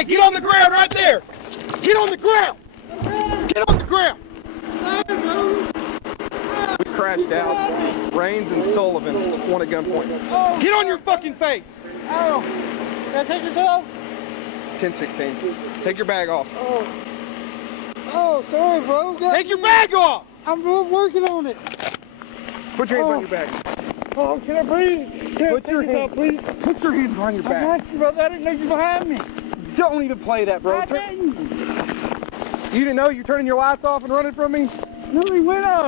Hey, get on the ground right there. Get on the ground. Get on the ground. We crashed out. Raines and Sullivan, one at gunpoint. Get on your fucking face. Oh. Can I take this off? 10-16. Take your bag off. Oh, sorry, bro. Take your bag off. I'm working on it. Put your hands on your bag. Oh, can I breathe? Put your hands, please. Put your hands on your I back. got you, brother. I didn't know you were behind me. Don't even play that, bro. I didn't. You didn't know you're turning your lights off and running from me? No, he went off.